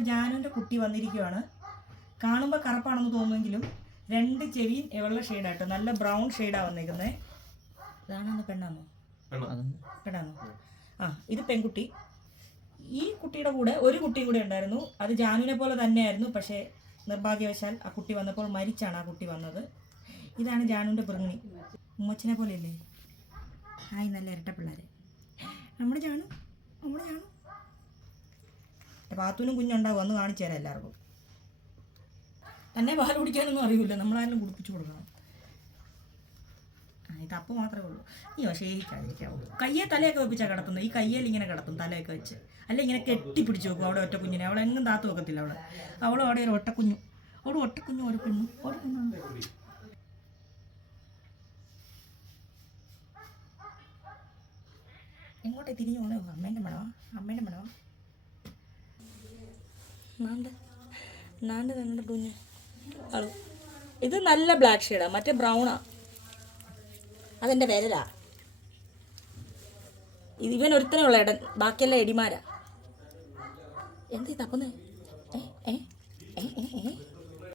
നമ്മുടെ ജാനുവിൻ്റെ കുട്ടി വന്നിരിക്കുവാണ്. കാണുമ്പോൾ കറുപ്പാണെന്ന് തോന്നുമെങ്കിലും 2 ചെവിയും വെള്ള ഷെയ്ഡാട്ടോ, നല്ല ബ്രൗൺ ഷെയ്ഡാണ് വന്നിരിക്കുന്നത്. ഇതാണെന്ന് പെണ്ണാണോ? പെണ്ണാണോ? ആ, ഇത് പെൺകുട്ടി. ഈ കുട്ടിയുടെ കൂടെ ഒരു കുട്ടി കൂടെ ഉണ്ടായിരുന്നു. അത് ജാനുവിനെ പോലെ തന്നെയായിരുന്നു. പക്ഷേ നിർഭാഗ്യവശാൽ ആ കുട്ടി വന്നപ്പോൾ മരിച്ചാണ് ആ കുട്ടി വന്നത്. ഇതാണ് ജാനുവിൻ്റെ പിറങ്ങണി. ഉമ്മച്ചനെ പോലെയല്ലേ? ഹായ്, നല്ല ഇരട്ട പിള്ളേർ. നമ്മുടെ ജാനു പാത്തൂനും കുഞ്ഞുണ്ടാവും. അന്ന് കാണിച്ചു തരാം എല്ലാവർക്കും. തന്നെ പാൽ കുടിക്കാനൊന്നും അറിയില്ല, നമ്മളാരും കുടിപ്പിച്ചു കൊടുക്കണം. ഇത് അപ്പം മാത്രമേ ഉള്ളൂ. നീയോ ഷേഹിക്കാതിരിക്കാവുള്ളൂ. കയ്യെ തലയൊക്കെ വെപ്പിച്ചാൽ കിടത്തുന്നത്. ഈ കയ്യിൽ ഇങ്ങനെ കിടത്തും തലയൊക്കെ വെച്ച്. അല്ല ഇങ്ങനെ കെട്ടിപ്പിടിച്ച് വെക്കും അവിടെ ഒറ്റ കുഞ്ഞിനെ. അവളെ എങ്ങും താത്ത് വെക്കത്തില്ല. അവളും അവിടെ ഒരു ഒറ്റക്കുഞ്ഞു. ഒരു പെണ്ണു. എങ്ങോട്ടേ തിരിഞ്ഞു പോകണോ? അമ്മേൻ്റെ മണോ? നാണ്ട് തങ്ങളുടെ കുഞ്ഞ്. ഇത് നല്ല ബ്ലാക്ക് ഷെയ്ഡാണ്, മറ്റേ ബ്രൗണാ. അതെൻ്റെ വിരലാ. ഇവൻ ഒരുത്തനുള്ള ഇടൻ, ബാക്കിയെല്ലാം എടിമാരാ. എന്താ തപ്പുന്നേ?